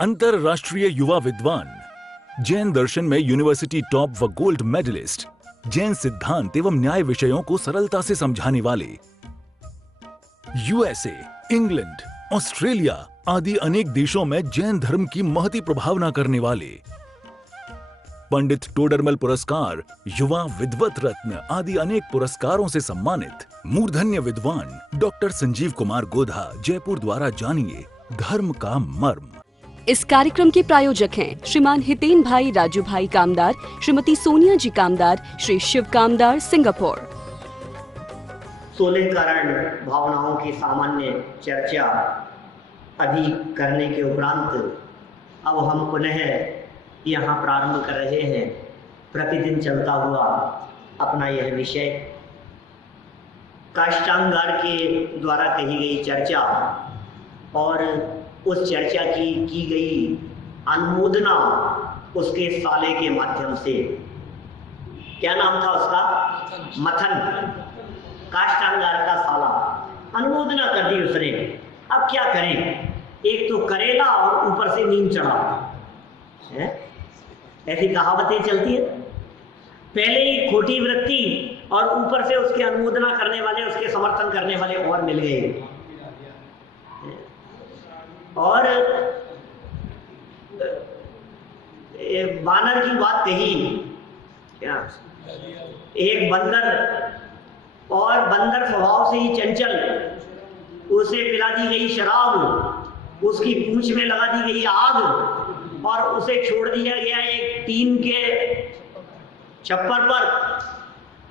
अंतरराष्ट्रीय युवा विद्वान, जैन दर्शन में यूनिवर्सिटी टॉप व गोल्ड मेडलिस्ट, जैन सिद्धांत एवं न्याय विषयों को सरलता से समझाने वाले, यूएसए, इंग्लैंड, ऑस्ट्रेलिया आदि अनेक देशों में जैन धर्म की महती प्रभावना करने वाले, पंडित टोडरमल पुरस्कार, युवा विद्वत रत्न आदि अनेक पुरस्कारों से सम्मानित मूर्धन्य विद्वान डॉक्टर संजीव कुमार गोधा जयपुर द्वारा जानिए धर्म का मर्म। इस कार्यक्रम के प्रायोजक हैं श्रीमान हितेन भाई राजू भाई कामदार, श्रीमती सोनिया जी कामदार, श्री शिव कामदार, सिंगापुर। 16 कारण भावनाओं की सामान्य चर्चा अभी करने के उपरांत अब हम पुनः यहाँ प्रारंभ कर रहे हैं प्रतिदिन चलता हुआ अपना यह विषय। काष्टांगार के द्वारा कही गई चर्चा और उस चर्चा की गई अनुमोदना उसके साले के माध्यम से, क्या नाम था उसका, मथन, काष्टांगार का साला, अनुमोदना कर दी उसने। अब क्या करें, एक तो करेला और ऊपर से नीम चढ़ा है, ऐसी कहावतें चलती है। पहले ही खोटी वृत्ति और ऊपर से उसकी अनुमोदना करने वाले, उसके समर्थन करने वाले और मिल गए। और वानर की बात कही, क्या, एक बंदर, और बंदर स्वभाव से ही चंचल, उसे पिला दी गई शराब, उसकी पूंछ में लगा दी गई आग और उसे छोड़ दिया गया एक टीन के छप्पर पर।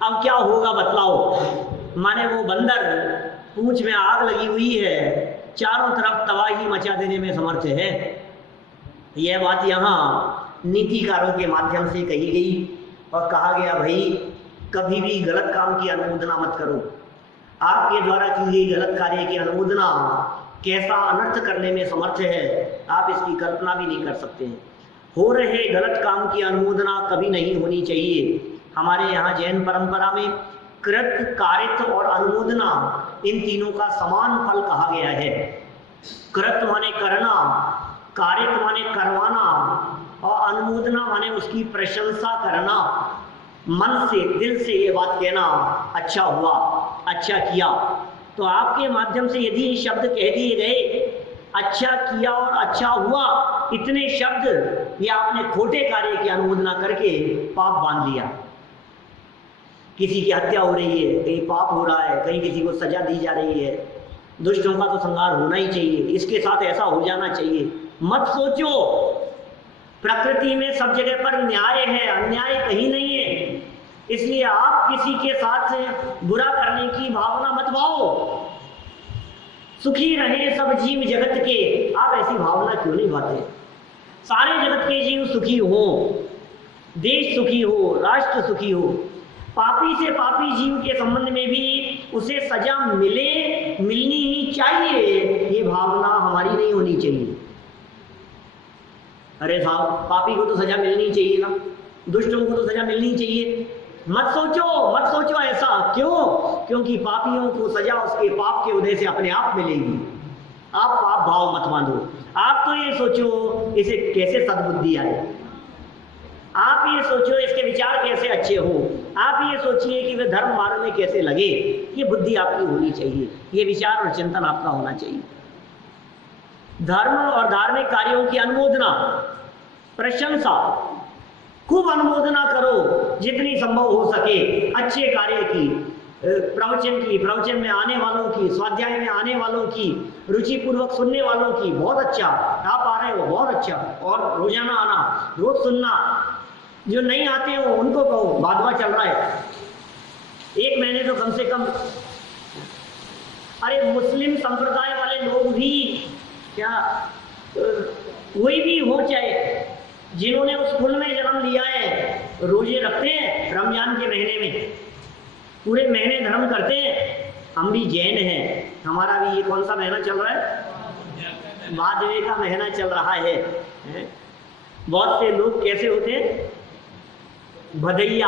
अब क्या होगा बतलाओ। माने वो बंदर, पूंछ में आग लगी हुई है, चारों तरफ तबाही मचा देने में समर्थ है। यह बात यहाँ नीतिकारों के माध्यम से कही गई और कहा गया, भाई कभी भी गलत काम की अनुमोदना मत करो। आपके द्वारा की गई गलत कार्य की अनुमोदना कैसा अनर्थ करने में समर्थ है, आप इसकी कल्पना भी नहीं कर सकते हैं। हो रहे गलत काम की अनुमोदना कभी नहीं होनी चाहिए। हमारे यहाँ जैन परंपरा में कृत, कारित और अनुमोदना, इन तीनों का समान फल कहा गया है। कृत माने करना, कारित माने करवाना और अनुमोदना माने उसकी प्रशंसा करना, मन से, दिल से ये बात कहना, अच्छा हुआ, अच्छा किया। तो आपके माध्यम से यदि ये शब्द कह दिए गए, अच्छा किया और अच्छा हुआ, इतने शब्द ये आपने खोटे कार्य की अनुमोदना करके पाप बांध लिया। किसी की हत्या हो रही है, कहीं पाप हो रहा है, कहीं किसी को सजा दी जा रही है, दुष्टों का तो संहार होना ही चाहिए, इसके साथ ऐसा हो जाना चाहिए। मत सोचो, प्रकृति में सब जगह पर न्याय है, अन्याय कहीं नहीं है। इसलिए आप किसी के साथ बुरा करने की भावना मत भाओ। सुखी रहे सब जीव जगत के, आप ऐसी भावना क्यों नहीं भाते। सारे जगत के जीव सुखी हो, देश सुखी हो, राष्ट्र सुखी हो। पापी से पापी जीव के संबंध में भी उसे सजा मिले, मिलनी ही चाहिए, ये भावना हमारी नहीं होनी चाहिए। अरे साहब, पापी को तो सजा मिलनी चाहिए ना, दुष्टों को तो सजा मिलनी चाहिए। मत सोचो ऐसा। क्यों? क्योंकि पापियों को सजा उसके पाप के उदय से अपने आप मिलेगी। आप पाप भाव मत बांधो। आप तो ये सोचो इसे कैसे सद्बुद्धि आए, आप ये सोचो इसके विचार कैसे अच्छे हो, आप ये सोचिए कि वे धर्म मार्ग में कैसे लगे। ये बुद्धि आपकी होनी चाहिए, ये विचार और चिंतन आपका होना चाहिए। धर्म और धार्मिक कार्यों की अनुमोदना, प्रशंसा, खूब अनुमोदना करो जितनी संभव हो सके। अच्छे कार्य की, प्रवचन में आने वालों की, स्वाध्याय में आने वालों की, रुचि पूर्वक सुनने वालों की, बहुत अच्छा, आप आ रहे हो बहुत अच्छा, और रोजाना आना, रोज सुनना। जो नहीं आते हो उनको कहो भादवा चल रहा है, 1 महीने तो कम से कम। अरे मुस्लिम संप्रदाय वाले लोग भी, क्या कोई भी हो, चाहे जिन्होंने उस कुल में जन्म लिया है, रोजे रखते हैं रमजान के महीने में, पूरे महीने धर्म करते हैं। हम भी जैन हैं, हमारा भी ये कौन सा महीना चल रहा है, भादवे का महीना चल रहा है। बहुत से लोग कैसे होते हैं, भदैया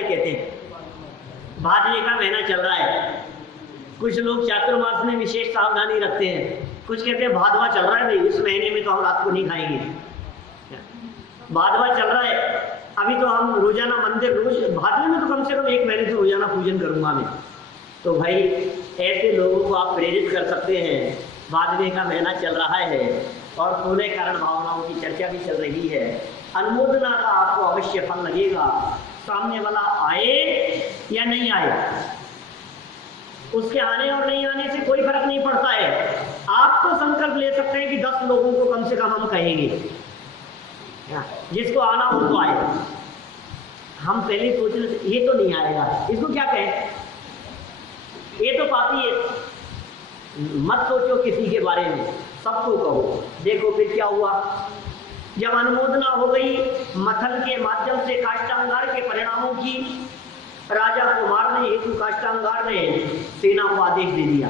कहते हैं, भादवे का महीना चल रहा है, कुछ लोग चातुर्मास में विशेष सावधानी रखते हैं, कुछ कहते हैं भादवा चल रहा है भाई, इस महीने में तो हम रात को नहीं खाएंगे। भादवा चल रहा है, अभी तो हम रोजाना मंदिर, रोज भादवे में तो कम से कम 1 महीने से रोजाना पूजन करूंगा मैं। तो भाई ऐसे लोगों को आप प्रेरित कर सकते हैं। भादवे का महीना चल रहा है और 16 कारण भावनाओं की चर्चा भी चल रही है। अनुमोदना का आपको अवश्य फल लगेगा। सामने वाला आए या नहीं आए, उसके आने और नहीं आने से कोई फर्क नहीं पड़ता है। आप तो संकल्प ले सकते हैं कि 10 लोगों को कम से कम हम कहेंगे, जिसको आना हो तो आए। हम पहले सोच रहे थे ये तो नहीं आएगा, इसको क्या कहें, ये तो पापी है। मत सोचो किसी के बारे में, सबको कहो। देखो फिर क्या हुआ, जब अनुमोदना हो गई, मथन के माध्यम से काष्टांगार के परिणामों की, राजा को मारने हेतु काष्टांगार ने सेना को आदेश दे दिया।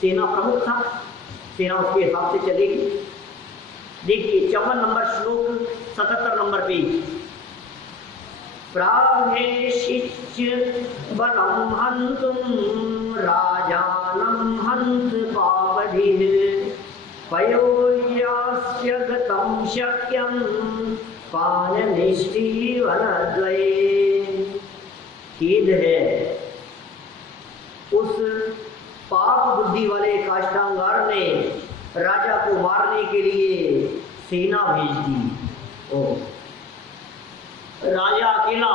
सेना प्रमुख था, सेना उसके हिसाब से चलेगी। देखिए 54 नंबर श्लोक, 77 नंबर पेज। प्राहेशिच बलम हन्तुम राजानं हन्त पापधिः पयोयास्य गतं शक्यं पाणनिष्ठि वनद्वये। खेद है उस पाप बुद्धि वाले काष्टांगार ने राजा को मारने के लिए सेना भेज दी। ओ राजा अकेला,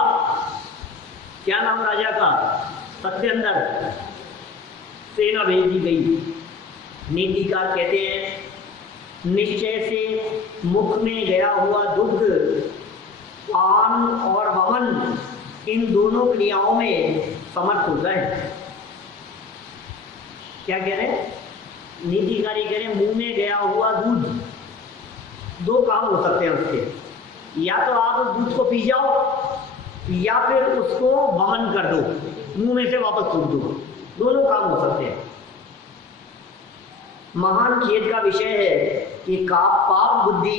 क्या नाम राजा का, सत्येंद्र, सेना भेज दी गई। नीतिकार कहते हैं निश्चय से मुख में गया हुआ दुग्ध, पान और वमन, इन दोनों क्रियाओं में समर्थ होता है। क्या कह रहे हैं नीतिकारी, कह रहे हैं मुंह में गया हुआ दूध, 2 काम हो सकते हैं उसके, या तो आप उस दूध को पी जाओ या फिर उसको वमन कर दो, मुंह में से वापस थूक दो, दोनों काम हो सकते हैं। महान खेद का विषय है कि पाप बुद्धि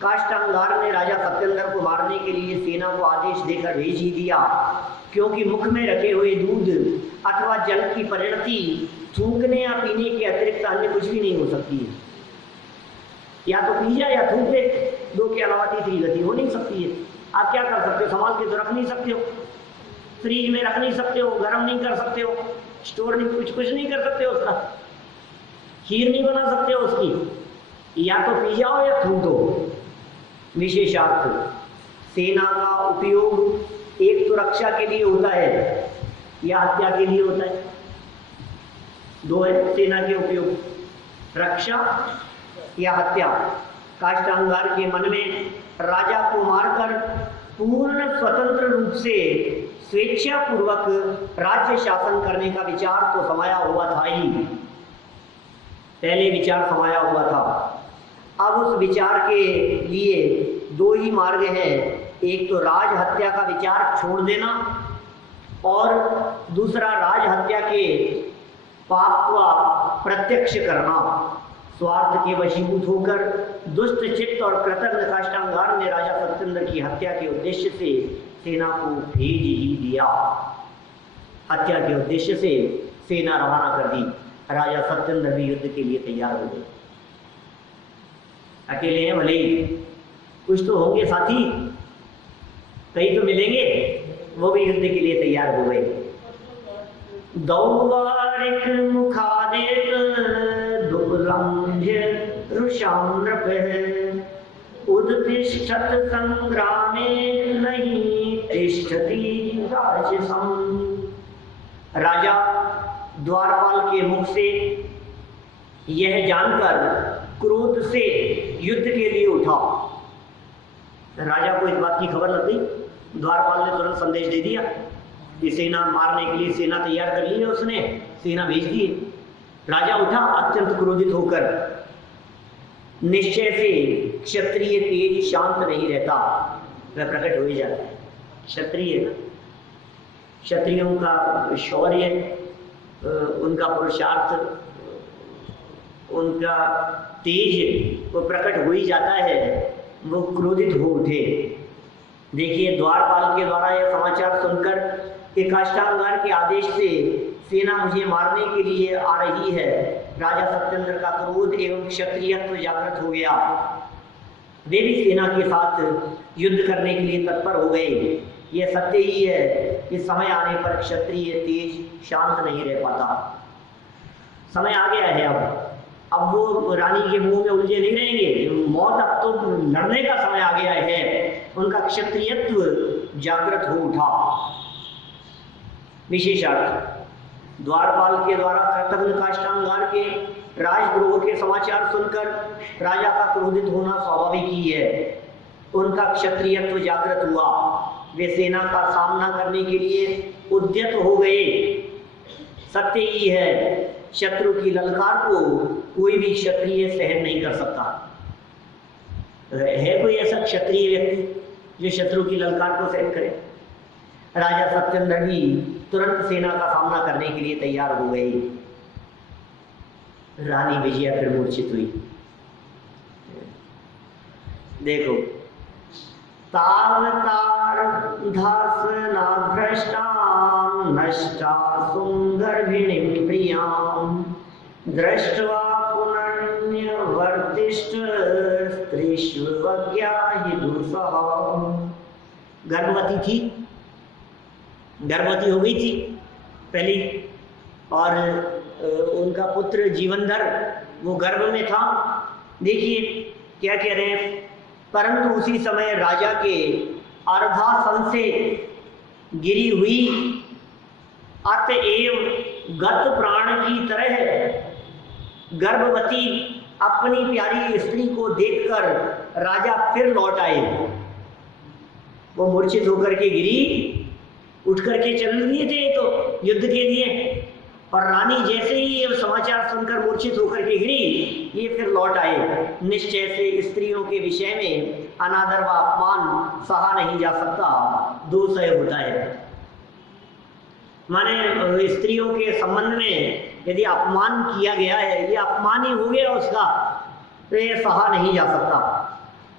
काष्टांगार ने राजा सत्येंद्र को मारने के लिए सेना को आदेश देकर भेज ही दिया, क्योंकि मुख में रखे हुए दूध अथवा जल की परिणति थूकने या पीने के अतिरिक्त अन्य कुछ भी नहीं हो सकती है। या तो पी जाए या थूक दे, 2 के अलावा तीसरी गति हो नहीं सकती है। आप क्या कर सकते हो, संभाल के तो रख नहीं सकते हो, फ्रिज में रख नहीं सकते हो, गर्म नहीं कर सकते हो, स्टोर नहीं, कुछ नहीं कर सकते हो, उसका खीर नहीं बना सकते हो उसकी। या तो पी जाओ या थूक दो। विशेषार्थ सेना का उपयोग एक तो रक्षा के लिए होता है या हत्या के लिए होता है, 2 है सेना के उपयोग, रक्षा या हत्या। काष्टांगार के मन में राजा को मारकर पूर्ण स्वतंत्र रूप से स्वेच्छा पूर्वक राज्य शासन करने का विचार तो समाया हुआ था ही, पहले विचार समाया हुआ था। अब उस विचार के लिए 2 ही मार्ग हैं, एक तो राज हत्या का विचार छोड़ देना और दूसरा राज हत्या के पाप का प्रत्यक्ष करना। स्वार्थ के वशीभूत होकर दुष्ट चित्त और कृतज्ञ काष्टांगार ने राजा सत्येंद्र की हत्या के उद्देश्य से सेना को भेज ही दिया। हत्या के उद्देश्य से सेना रवाना कर दी। राजा सत्येंद्र भी युद्ध के लिए तैयार हो गए। अकेले हैं भले ही, कुछ तो होंगे साथी, कई तो मिलेंगे, वो भी युद्ध के लिए तैयार हो गए। दौवारिक मुखादित दुर्लंघ्य रुषानृप उद्तिष्ठत संग्रामे नहीं तिष्ठति राजसं। राजा द्वारपाल के मुख से यह जानकर क्रोध से युद्ध के लिए उठा। राजा को इस बात की खबर लग गई। द्वारपाल ने तुरंत संदेश दे दिया कि सेना मारने के लिए सेना तैयार कर ली है, उसने सेना भेज दी। राजा उठा अत्यंत क्रोधित होकर। निश्चय से क्षत्रिय तेज शांत नहीं रहता, वह प्रकट हो ही जाता है। क्षत्रिय ना, क्षत्रियों का शौर्य, उनका पुरुषार्थ, उनका तेज वो प्रकट हो ही जाता है। वो क्रोधित हो उठे। देखिए द्वारपाल के द्वारा यह समाचार सुनकर कि काष्टांगार के आदेश से सेना मुझे मारने के लिए आ रही है। राजा सत्येंद्र का क्रोध एवं क्षत्रियत्व जागृत हो गया। वे भी सेना के साथ युद्ध करने के लिए तत्पर हो गए। यह सत्य ही है कि समय आने पर क्षत्रिय तेज शांत नहीं रह पाता। समय आ गया है, अब वो रानी के मुंह में उलझे नहीं रहेंगे। मौत अब तो लड़ने का समय आ गया है। उनका क्षत्रियत्व जागृत हो उठा। विशेषार्थ द्वारपाल के द्वारा कृतघ्न काष्ठांगार के राजद्रोह के समाचार सुनकर राजा का क्रोधित होना स्वाभाविक ही है। उनका क्षत्रियत्व जागृत हुआ। वे सेना का सामना करने के लिए उद्यत हो गए। सत्य ही है, शत्रु की ललकार को कोई भी क्षत्रिय सहन नहीं कर सकता। है कोई ऐसा क्षत्रिय व्यक्ति जो शत्रु की ललकार को सहन करे? राजा सत्येंद्र भी तुरंत सेना का सामना करने के लिए तैयार हो गए। रानी विजया फिर मूर्छित हुई। देखो, तावतार धासना भ्रष्टाम नष्टा सुंदरभिनीं प्रियाम दृष्ट्वा पुनर्न्य वर्तिष्ठ स्त्रीष्वज्ञा हि दुस्सह। गर्भवती थी, गर्भवती हो गई थी पहली, और उनका पुत्र जीवनधर वो गर्भ में था। देखिए क्या कह रहे हैं, परंतु उसी समय राजा के अर्धासन से गिरी हुई अतएव गत प्राण की तरह गर्भवती अपनी प्यारी स्त्री को देखकर राजा फिर लौट आए। वो मूर्छित होकर के गिरी, उठ करके चल लिए थे तो युद्ध के लिए, और रानी जैसे ही ये समाचार सुनकर मूर्छित होकर के गिरी, ये फिर लौट आए। निश्चय से स्त्रियों के विषय में अनादर व अपमान सहा नहीं जा सकता, दुस्सह होता है। माने स्त्रियों के संबंध में यदि अपमान किया गया है, ये अपमान ही हो गया उसका, तो ये सहा नहीं जा सकता।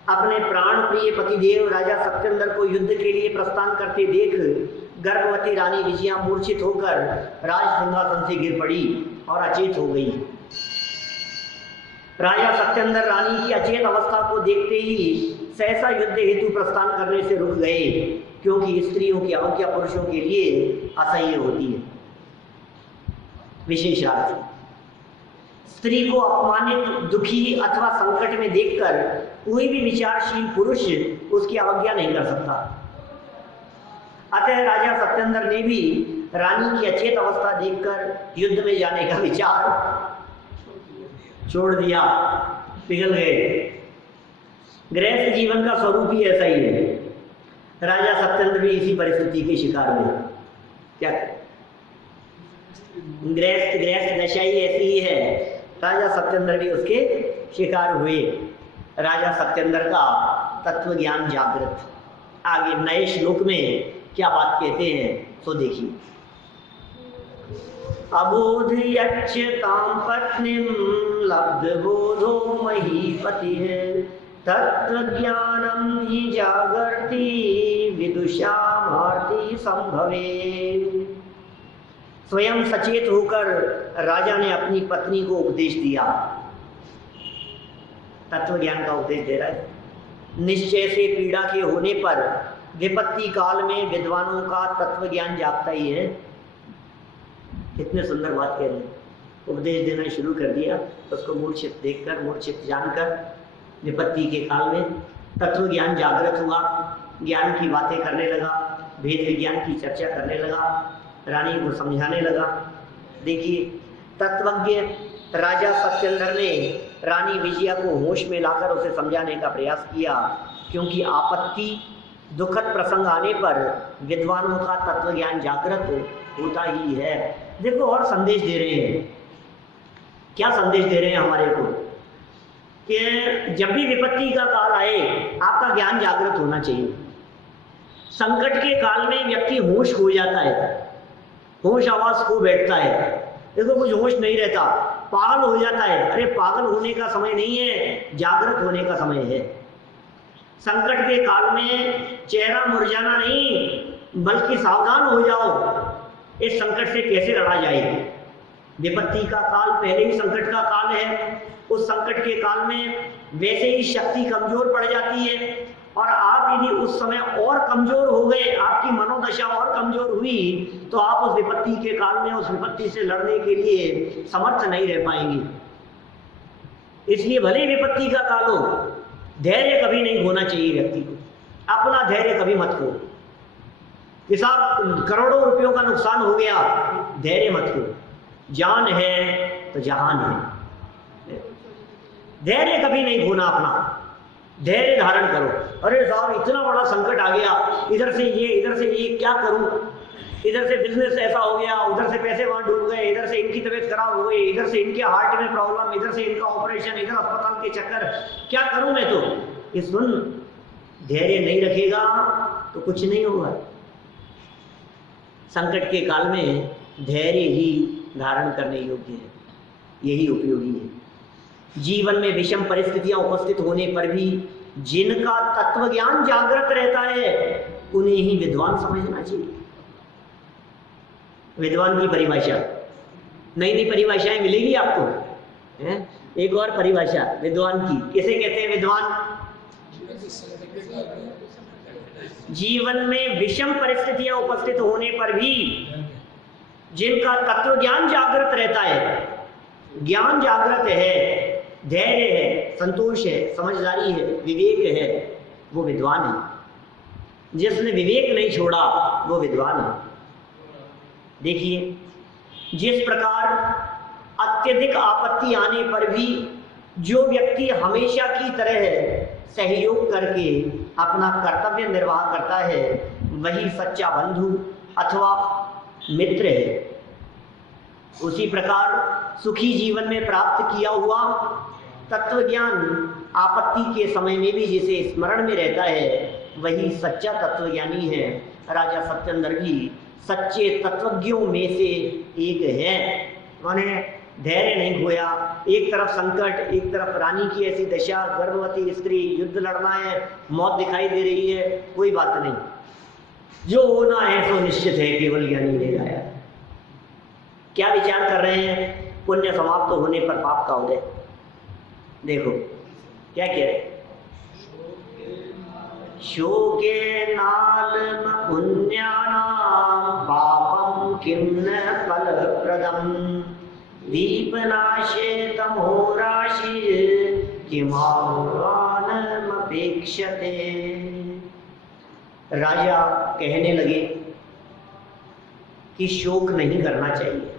अपने प्राण प्रिय पतिदेव राजा सत्येंद्र को युद्ध के लिए प्रस्थान करते देख गर्भवती रानी विजया मूर्छित होकर राज सिंहासन से गिर पड़ी और अचेत हो गई। राजा सत्येंद्र रानी की अचेत अवस्था को देखते ही सहसा युद्ध हेतु प्रस्थान करने से रुक गए, क्योंकि स्त्रियों की अवज्ञा पुरुषों के लिए असह्य होती है। विशेषार्थ, स्त्री को अपमानित, दुखी अथवा संकट में देखकर कोई भी विचारशील पुरुष उसकी अवज्ञा नहीं कर सकता। अतः राजा सत्येंद्र ने भी रानी की अचेत अवस्था देखकर युद्ध में जाने का विचार छोड़ दिया, पिघल गए। गृहस्थ जीवन का स्वरूप ही ऐसा ही है। राजा सत्येंद्र भी इसी परिस्थिति के शिकार हुए। क्या गृहस्थ दशा ही ऐसी ही है, राजा सत्येंद्र भी उसके शिकार हुए। राजा सत्येंद्र का तत्व ज्ञान जागृत। आगे नए श्लोक में क्या बात कहते हैं तो देखिए। अबोधयच्युतां पत्नीं लब्धबोधो महीपतिः तत्त्वज्ञानं हि जागर्ति विदुषामार्ति संभवे। स्वयं सचेत होकर राजा ने अपनी पत्नी को उपदेश दिया। तत्व ज्ञान का उपदेश दे रहा है। निश्चय से पीड़ा के होने पर विपत्ति काल में विद्वानों का तत्व ज्ञान जागता ही है। कितने सुंदर बात कह रहे हैं। उपदेश देना शुरू कर दिया, उसको मूर्छित देखकर, मूर्छित जानकर विपत्ति के काल में तत्व ज्ञान जागृत हुआ। ज्ञान की बातें करने लगा, भेद विज्ञान की चर्चा करने लगा, रानी को समझाने लगा। देखिए, तत्वज्ञ राजा सत्येंद्र ने रानी विजया को होश में लाकर उसे समझाने का प्रयास किया, क्योंकि आपत्ति दुखद प्रसंग आने पर विद्वानों का तत्व ज्ञान जागृत होता ही है। देखो, और संदेश दे रहे हैं। क्या संदेश दे रहे हैं हमारे को? कि जब भी विपत्ति का काल आए, आपका ज्ञान जागृत होना चाहिए। संकट के काल में व्यक्ति होश खो जाता है, होश आवाज खो बैठता है। देखो, कुछ होश नहीं रहता, पागल हो जाता है। अरे पागल होने का समय नहीं है, जागृत होने का समय है। संकट के काल में चेहरा मुरझाना नहीं, बल्कि सावधान हो जाओ। इस संकट से कैसे लड़ा जाए। विपत्ति का काल पहले ही संकट का काल है, उस संकट के काल में वैसे ही शक्ति कमजोर पड़ जाती है, और आप यदि उस समय और कमजोर हो गए, आपकी मनोदशा और कमजोर हुई, तो आप उस विपत्ति के काल में उस विपत्ति से लड़ने के लिए समर्थ नहीं रह पाएंगे। इसलिए भले विपत्ति का काल हो, धैर्य कभी नहीं खोना चाहिए व्यक्ति को, अपना धैर्य कभी मत खो। कि साहब करोड़ों रुपयों का नुकसान हो गया, धैर्य मत खो, जान है तो जहान है। धैर्य कभी नहीं खोना अपना, धैर्य धारण करो। अरे साहब इतना बड़ा संकट आ गया, इधर से ये क्या करूं, इधर से बिजनेस ऐसा हो गया, उधर से पैसे वहां डूब गए, इधर से इनकी तबीयत खराब हो गई, इधर से इनके हार्ट में प्रॉब्लम, इधर से इनका ऑपरेशन, इधर अस्पताल के चक्कर, क्या करूं मैं। तो ये सुन, धैर्य नहीं रखेगा तो कुछ नहीं होगा। संकट के काल में धैर्य ही धारण करने योग्य है, यही उपयोगी है। जीवन में विषम परिस्थितियां उपस्थित होने पर भी जिनका तत्व ज्ञान जागृत रहता है, उन्हें ही विद्वान समझना चाहिए। विद्वान की परिभाषा, नई नई परिभाषाएं मिलेगी आपको, है? एक और परिभाषा विद्वान की, किसे कहते हैं विद्वान? जीवन में विषम परिस्थितियां उपस्थित होने पर भी जिनका तत्व ज्ञान जागृत रहता है, ज्ञान जागृत है, धैर्य है, संतोष है, समझदारी है, विवेक है, वो विद्वान है। जिसने विवेक नहीं छोड़ा वो विद्वान है। देखिए, जिस प्रकार अत्यधिक आपत्ति आने पर भी जो व्यक्ति हमेशा की तरह सहयोग करके अपना कर्तव्य निर्वाह करता है, वही सच्चा बंधु अथवा मित्र है। उसी प्रकार सुखी जीवन में प्राप्त किया हुआ तत्व ज्ञान आपत्ति के समय में भी जिसे स्मरण में रहता है, वही सच्चा तत्वज्ञानी है। राजा सत्येंद्र भी सच्चे तत्वज्ञों में से एक है। उन्होंने धैर्य नहीं खोया। एक तरफ संकट, एक तरफ रानी की ऐसी दशा, गर्भवती स्त्री, युद्ध लड़ना है, मौत दिखाई दे रही है, कोई बात नहीं, जो होना है सो निश्चित है, केवल ज्ञानी ने गाया। क्या विचार कर रहे हैं? पुण्य समाप्त होने पर पाप का उदय। देखो क्या कह रहे, शोके नाल पुण्यानां पापं किं न फलप्रदं दीपनाशे तमोराशि किमावानमपेक्षते। राजा कहने लगे कि शोक नहीं करना चाहिए।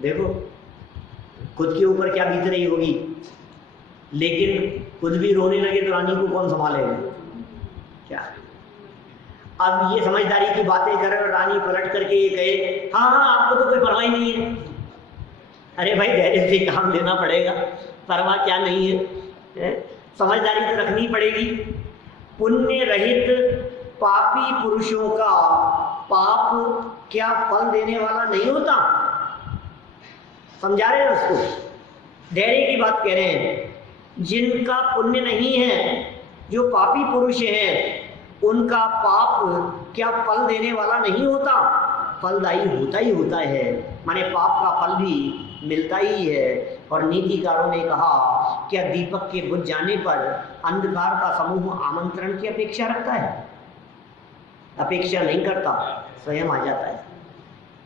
देखो खुद के ऊपर क्या बीत रही होगी, लेकिन खुद भी रोने लगे तो रानी को कौन संभालेगा? क्या अब ये समझदारी की बातें करे और रानी पलट करके ये कहे हाँ हाँ आपको तो कोई परवाह नहीं है। अरे भाई धैर्य से काम लेना पड़ेगा, परवाह क्या नहीं है, समझदारी तो रखनी पड़ेगी। पुण्य रहित पापी पुरुषों का पाप क्या फल देने वाला नहीं होता? समझा रहे हैं उसको, धैर्य की बात कह रहे हैं। जिनका पुण्य नहीं है, जो पापी पुरुष हैं, उनका पाप क्या फल देने वाला नहीं होता? फलदायी होता ही होता है, माने पाप का फल भी मिलता ही है। और नीतिकारों ने कहा क्या दीपक के बुझ जाने पर अंधकार का समूह आमंत्रण की अपेक्षा रखता है? अपेक्षा नहीं करता, स्वयं आ जाता है।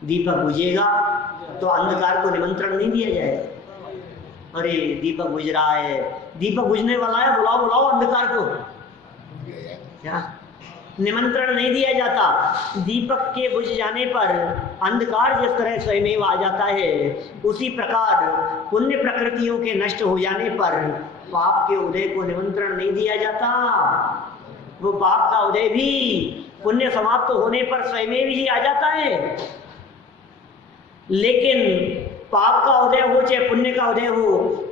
दीपक बुझेगा तो अंधकार को निमंत्रण नहीं दिया जाएगा। अरे दीपक बुझ रहा है, दीपक बुझने वाला है, बुलाओ बुलाओ अंधकार को, क्या निमंत्रण नहीं दिया जाता। दीपक के बुझ जाने पर अंधकार जिस तरह स्वयं आ जाता है, उसी प्रकार पुण्य प्रकृतियों के नष्ट हो जाने पर पाप के उदय को निमंत्रण नहीं दिया जाता। वो पाप का उदय भी पुण्य समाप्त होने पर स्वयं ही आ जाता है। लेकिन पाप का उदय हो चाहे पुण्य का उदय हो,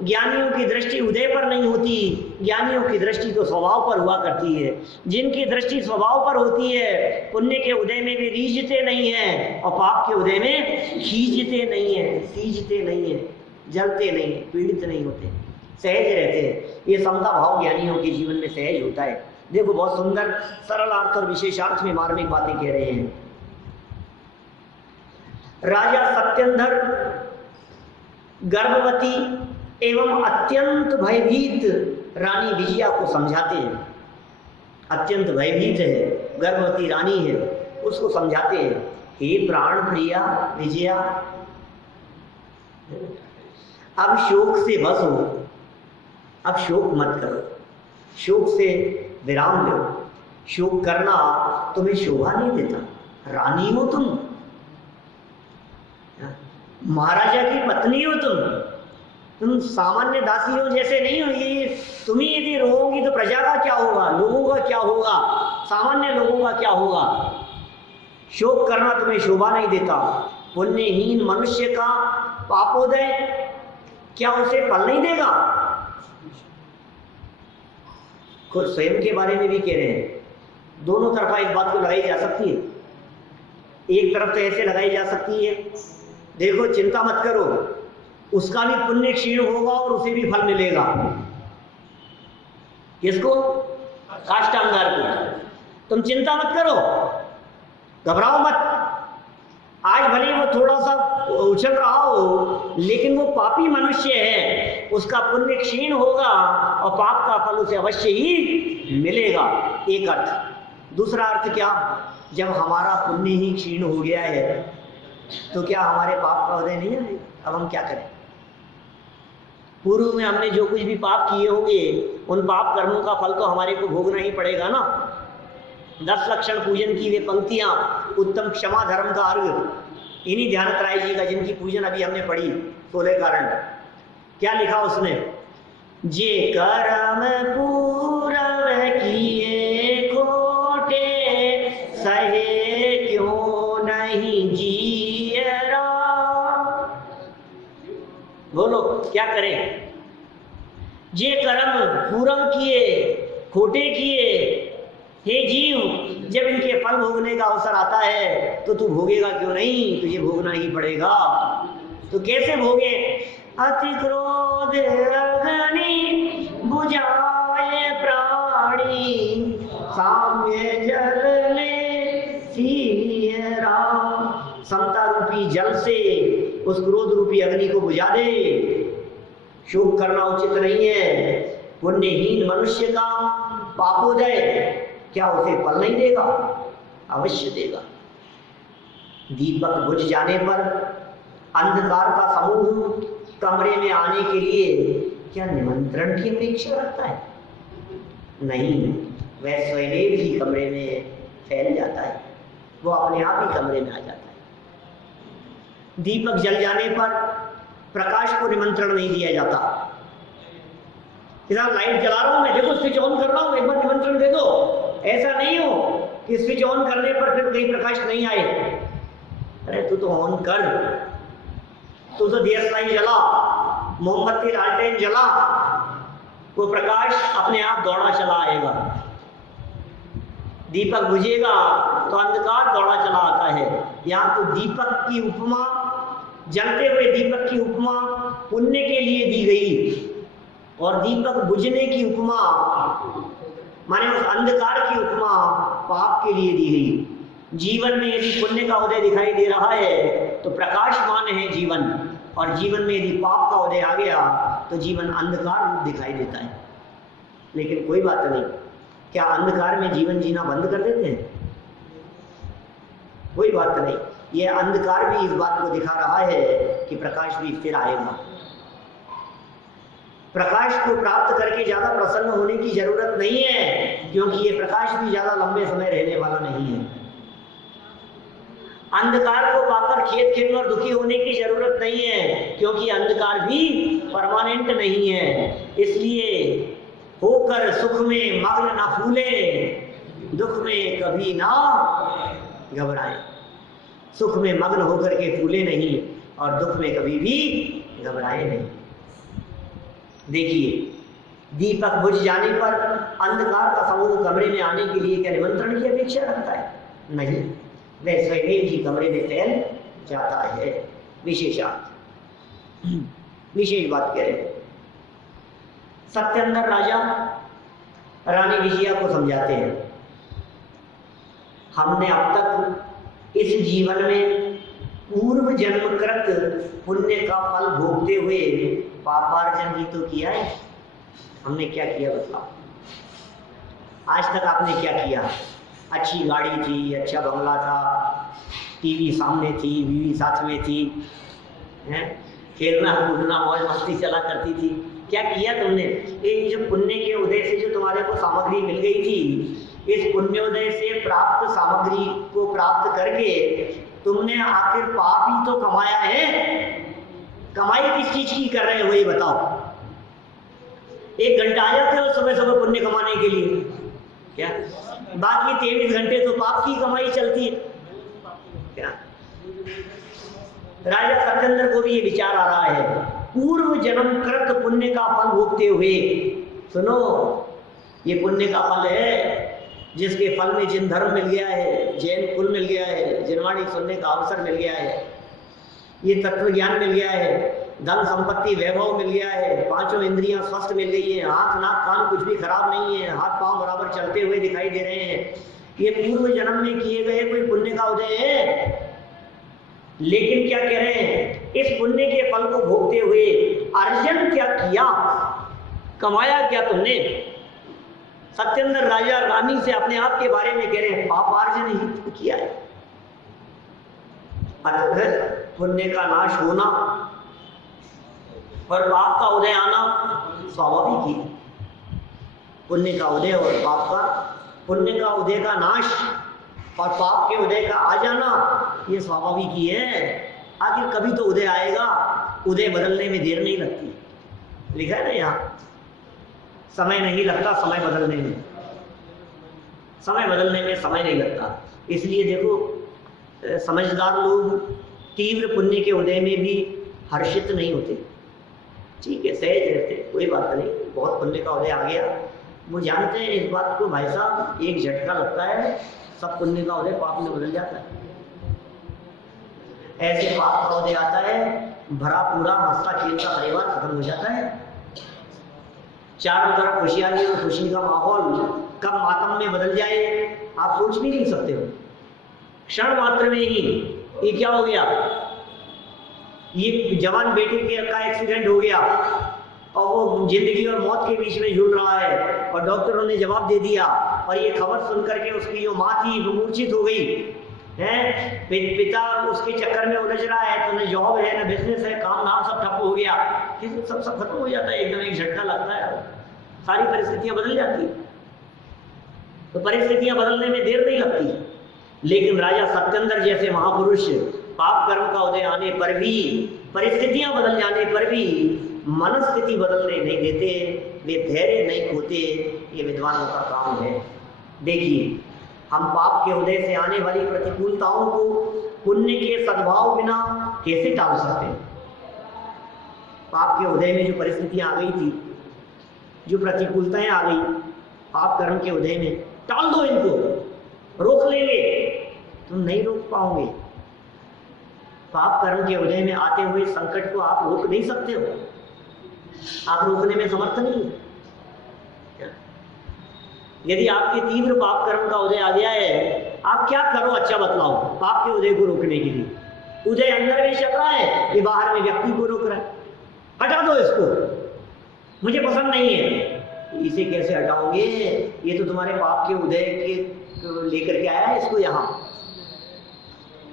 ज्ञानियों की दृष्टि उदय पर नहीं होती, ज्ञानियों की दृष्टि तो स्वभाव पर हुआ करती है। जिनकी दृष्टि स्वभाव पर होती है, पुण्य के उदय में भी रीझते नहीं है और पाप के उदय में खींचते नहीं है, सींचते नहीं है, जलते नहीं है, पीड़ित नहीं होते, सहज रहते हैं। ये समता भाव ज्ञानियों के जीवन में सहज होता है। देखो बहुत सुंदर सरल अर्थ और विशेषार्थ में मार्मिक बातें कह रहे हैं। राजा सत्येंद्र गर्भवती एवं अत्यंत भयभीत रानी विजया को समझाते हैं। अत्यंत भयभीत है, गर्भवती रानी है, उसको समझाते हैं, हे प्राण प्रिया विजया, अब शोक से बस हो, अब शोक मत करो, शोक से विराम लो। शोक करना तुम्हें शोभा नहीं देता, रानी हो तुम, महाराजा की पत्नी हो तुम सामान्य दासी हो जैसे नहीं हो। ये तुम ही यदि रोओगी तो प्रजा का क्या होगा, लोगों का क्या होगा, सामान्य लोगों का क्या होगा। शोक करना तुम्हें शोभा नहीं देता। पुण्यहीन मनुष्य का पापोदय क्या उसे फल नहीं देगा। खुद स्वयं के बारे में भी कह रहे हैं। दोनों तरफा इस बात को लगाई जा सकती है। एक तरफ तो ऐसे लगाई जा सकती है, देखो चिंता मत करो, उसका भी पुण्य क्षीण होगा और उसे भी फल मिलेगा। किसको? काष्टांगार को। तुम चिंता मत करो, घबराओ मत। आज भले वो थोड़ा सा उछल रहा हो, लेकिन वो पापी मनुष्य है, उसका पुण्य क्षीण होगा और पाप का फल उसे अवश्य ही मिलेगा। एक अर्थ। दूसरा अर्थ क्या? जब हमारा पुण्य ही क्षीण हो गया है तो क्या हमारे पाप का उदय नहीं आएगा? अब हम क्या करें? पूर्व में हमने जो कुछ भी पाप किए होंगे उन पाप कर्मों का फल तो हमारे को भोगना ही पड़ेगा ना। 10 लक्षण पूजन की वे पंक्तियां, उत्तम क्षमा धर्म का अर्घ, इन्हीं ध्यानत राय जी का, जिनकी पूजन अभी हमने पढ़ी, 16 कारण। क्या लिखा उसने? जे कर्म पूरव किए खोटे, सहे क्यों नहीं जियरा। बोलो क्या करें? जे कर्म पूरव किए खोटे किए, हे जीव, जब इनके फल भोगने का अवसर आता है तो तू भोगेगा क्यों नहीं? तुझे भोगना ही पड़ेगा। तो कैसे भोगे? अति क्रोध अग्नि बुझाए प्राणी, साम्य जल ले सियरा। समता रूपी जल से उस क्रोध रूपी अग्नि को बुझा दे। शोक करना उचित नहीं है। पुण्यहीन मनुष्य का पापोदय क्या उसे फल नहीं देगा? अवश्य देगा। दीपक बुझ जाने पर अंधकार का समूह कमरे में आने के लिए क्या निमंत्रण की अपेक्षा रखता है? नहीं, वह स्वयं ही कमरे में फैल जाता है, वो अपने आप ही कमरे में आ जाता है। दीपक जल जाने पर प्रकाश को निमंत्रण नहीं दिया जाता। किसान लाइट जला रहा हूं मैं, देखो स्विच ऑन कर रहा हूं, एक बार निमंत्रण दे दो। ऐसा नहीं हो कि स्विच ऑन करने पर फिर कहीं प्रकाश नहीं आए। अरे तू तो ऑन कर, तू तो दिया लाइट जला, मोमबत्ती लालटेन जला, वो प्रकाश अपने आप दौड़ा चला आएगा। दीपक बुझेगा तो अंधकार दौड़ा चला आता है। यहाँ तो दीपक की उपमा, जलते हुए दीपक की उपमा पुण्य के लिए दी गई और दीपक बुझने की उपमा माने उस अंधकार की उपमा पाप के लिए दी गई। जीवन में यदि पुण्य का उदय दिखाई दे रहा है तो प्रकाशमान है जीवन, और जीवन में यदि पाप का उदय आ गया तो जीवन अंधकार रूप दिखाई देता है। लेकिन कोई बात नहीं, क्या अंधकार में जीवन जीना बंद कर देते हैं? कोई बात नहीं। यह अंधकार भी इस बात को दिखा रहा है कि प्रकाश भी फिर आएगा। प्रकाश को प्राप्त करके ज्यादा प्रसन्न होने की जरूरत नहीं है, क्योंकि ये प्रकाश भी ज्यादा लंबे समय रहने वाला नहीं है। अंधकार को पाकर खेत खेलने और दुखी होने की जरूरत नहीं है, क्योंकि अंधकार भी परमानेंट नहीं है। इसलिए होकर सुख में मग्न न फूले, दुख में कभी ना घबराए। सुख में मग्न होकर के फूले नहीं और दुख में कभी भी घबराए नहीं। देखिए, दीपक बुझ जाने पर अंधकार का समूह कमरे में आने के लिए क्या निमंत्रण की अपेक्षा रखता है? नहीं, वह स्वयं ही कमरे में फैल जाता है। विशेषार्थ, विशेष बात कह रहे। सत्येंद्र राजा रानी विजया को समझाते हैं, हमने अब तक इस जीवन में पूर्व जन्मकृत पुण्य का फल भोगते हुए पापार्जन ही तो किया है। हमने क्या किया बताओ? आज तक आपने क्या किया? अच्छी गाड़ी थी, अच्छा बंगला था, टीवी सामने थी, बीवी साथ में थी, हैं? खेलना कूदना मौज मस्ती चला करती थी। क्या किया तुमने? ये जो पुण्य के उदय से जो तुम्हारे को सामग्री मिल गई थी, इस पुण्योदय से प्राप्त सामग्री को प्राप्त करके तुमने आखिर पाप ही तो कमाया है। कमाई किस चीज की कर रहे हो ये बताओ? 1 घंटा आ जाते हो सुबह सुबह पुण्य कमाने के लिए, क्या बाकी 23 घंटे तो पाप की कमाई चलती है क्या? राजा सत्येंद्र को भी ये विचार आ रहा है, पूर्व जन्म कृत पुण्य का फल भोगते हुए। सुनो, ये पुण्य का फल है जिसके फल में जिन धर्म मिल गया है, जैन कुल मिल गया है, जिनवाणी सुनने का अवसर मिल गया है, ये तत्व ज्ञान मिल गया है, धन संपत्ति वैभव मिल गया है, 5 इंद्रियां स्वस्थ मिल गई है, आंख नाक कान कुछ भी खराब नहीं है, हाथ पांव बराबर चलते हुए दिखाई दे रहे हैं। ये पूर्व जन्म में किए गए कोई पुण्य का उदय है। लेकिन क्या कह रहे हैं, इस पुण्य के फल को भोगते हुए अर्जन क्या किया, कमाया क्या तुमने? सत्येंद्र राजा रानी से अपने आप के बारे में कह रहे हैं, पापार्जन ही किया है। अतः पुण्य का नाश होना और पाप का उदय आना स्वाभाविक ही। पुण्य का उदय और पाप का, पुण्य का उदय का नाश और पाप के उदय का आ जाना ये स्वाभाविक ही है। आखिर कभी तो उदय आएगा, उदय बदलने में देर नहीं लगती। लिखा है ना यहाँ, समय नहीं लगता समय बदलने में, समय बदलने में समय नहीं लगता। इसलिए देखो, समझदार लोग तीव्र पुण्य के उदय में भी हर्षित नहीं होते, ठीक है, सहज रहते, कोई बात नहीं, बहुत पुण्य का उदय आ गया। वो जानते हैं इस बात को, भाई साहब एक झटका लगता है, सब पुण्य का उदय पाप में बदल जाता है। ऐसे पाप का उदय आता है, भरा पूरा हंसता खेलता परिवार खत्म हो जाता है, चारों तरफ खुशहाली और खुशी का माहौल कब मातम में बदल जाए आप सोच भी नहीं सकते हो। क्षण मात्र में ही ये क्या हो गया, ये जवान बेटे का एक्सीडेंट हो गया और वो जिंदगी और मौत के बीच में झूल रहा है और डॉक्टरों ने जवाब दे दिया, और ये खबर सुन करके उसकी जो माँ थी वो मूर्छित हो गई है। पिता उसके चक्कर में उलझ रहा है, तो न जॉब है न बिजनेस है, काम नाम सब ठप हो गया, सब खत्म हो जाता है, एकदम एक झटका लगता है, सारी परिस्थितियां बदल जाती है। तो परिस्थितियां बदलने में देर नहीं लगती। लेकिन राजा सत्येंद्र जैसे महापुरुष पाप कर्म का उदय आने पर भी, परिस्थितियां बदल जाने पर भी मनस्थिति बदलने नहीं देते, वे धैर्य नहीं खोते। ये विद्वानों का काम है। देखिए, हम पाप के उदय से आने वाली प्रतिकूलताओं को पुण्य के सद्भाव बिना कैसे टाल सकते हैं? पाप के उदय में जो परिस्थितियां आ गई थी, जो प्रतिकूलताएं आ गई पाप कर्म के उदय में, टाल दो इनको, रोक लेंगे, तुम नहीं रोक पाओगे। पाप कर्म के उदय में आते हुए संकट को आप रोक नहीं सकते हो, आप रोकने में समर्थ नहीं हो। यदि आपके तीव्र पाप कर्म का उदय आ गया है, आप क्या करो अच्छा बतलाओ पाप के उदय को रोकने के लिए? उदय अंदर में चल रहा है, ये बाहर में व्यक्ति को रोक रहा है, हटा दो इसको, मुझे पसंद नहीं है। इसे कैसे हटाओगे? ये तो तुम्हारे पाप के उदय के लेकर के आया है इसको यहाँ,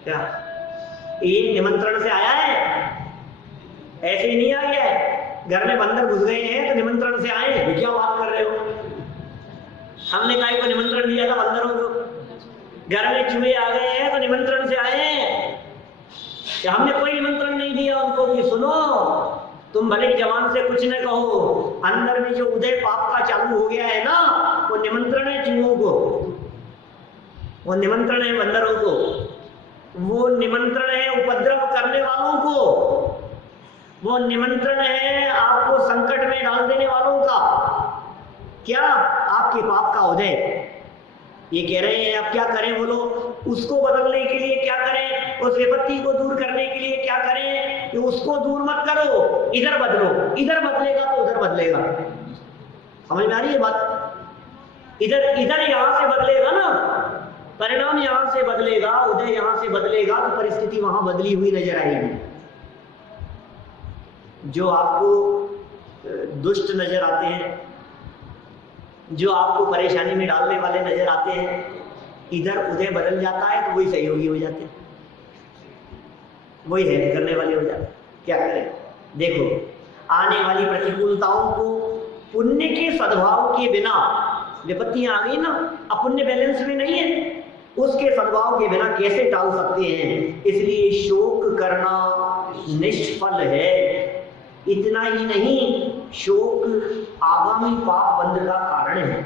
क्या ये निमंत्रण से आया है? ऐसे ही नहीं आ गया है। घर में बंदर घुस गए हैं तो निमंत्रण से आए, क्या बात कर रहे हो? हमने काहे को निमंत्रण दिया था बंदरों को? घर में चूहे आ गए हैं तो निमंत्रण से आए हैं, या हमने कोई निमंत्रण नहीं दिया उनको कि सुनो तुम भले जवान से कुछ न कहो, अंदर में जो उदय पाप का चालू हो गया है ना, वो निमंत्रण है चूहों को, वो निमंत्रण है बंदरों को, वो निमंत्रण है उपद्रव करने वालों को, वो निमंत्रण है आपको संकट में डाल देने वालों का। क्या? आपके पाप का उदय। ये कह रहे हैं अब क्या करें बोलो? उसको बदलने के लिए क्या करें? उस विपत्ति को दूर करने के लिए क्या करें? कि उसको दूर मत करो, इधर बदलो, इधर बदलेगा तो उधर बदलेगा। समझ में आ रही है बात? इधर यहां से बदलेगा ना परिणाम यहां से बदलेगा, उदय यहां से बदलेगा तो परिस्थिति वहां बदली हुई नजर आएगी। जो आपको दुष्ट नजर आते हैं, जो आपको परेशानी में डालने वाले नजर आते हैं, इधर उदय बदल जाता है तो वही सहयोगी हो जाते हैं, वही हेल्प करने वाले हो जाते हैं। क्या करें? देखो, आने वाली प्रतिकूलताओं को पुण्य के सद्भाव के बिना, विपत्तियां आ गई ना, अपुण्य बैलेंस में नहीं है, उसके सद्भाव के बिना कैसे टाल सकते हैं? इसलिए शोक करना निष्फल है। इतना ही नहीं, शोक आगामी पाप बंध का कारण है,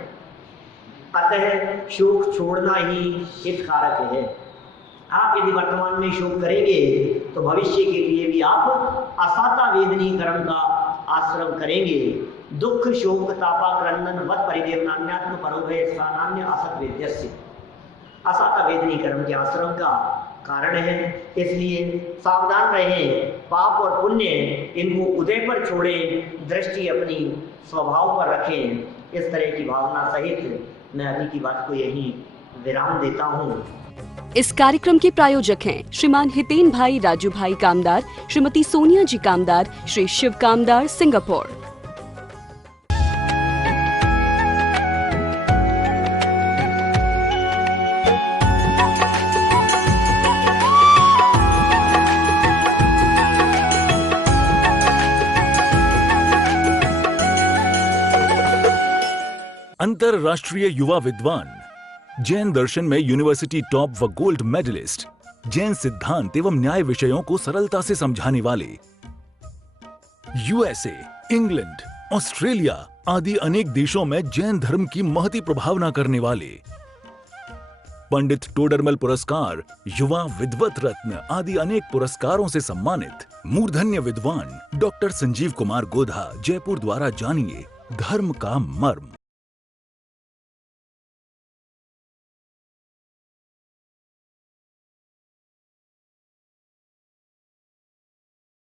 अतः शोक छोड़ना ही हितकारक है। आप यदि वर्तमान में शोक करेंगे तो भविष्य के लिए भी आप असाता वेदनी कर्म का आश्रम करेंगे। दुख शोक तापा क्रंदन वत परिदेवनान्यात्म परोभय स्थानान्य असत वेद्यस्य, असाता वेदनी कर्म के आश्रम का कारण है। इसलिए सावधान रहें, पाप और पुण्य इनको उदय पर छोड़ें, दृष्टि अपनी स्वभाव पर रखें। इस तरह की भावना सहित मैं अभी की बात को यहीं विराम देता हूँ। इस कार्यक्रम के प्रायोजक हैं श्रीमान हितेन भाई राजू भाई कामदार, श्रीमती सोनिया जी कामदार, श्री शिव कामदार, सिंगापुर। अंतरराष्ट्रीय युवा विद्वान, जैन दर्शन में यूनिवर्सिटी टॉप व गोल्ड मेडलिस्ट, जैन सिद्धांत एवं न्याय विषयों को सरलता से समझाने वाले, यूएसए, इंग्लैंड, ऑस्ट्रेलिया आदि अनेक देशों में जैन धर्म की महती प्रभावना करने वाले, पंडित टोडरमल पुरस्कार, युवा विद्वत रत्न आदि अनेक पुरस्कारों से सम्मानित मूर्धन्य विद्वान डॉक्टर संजीव कुमार गोधा, जयपुर द्वारा जानिए धर्म का मर्म।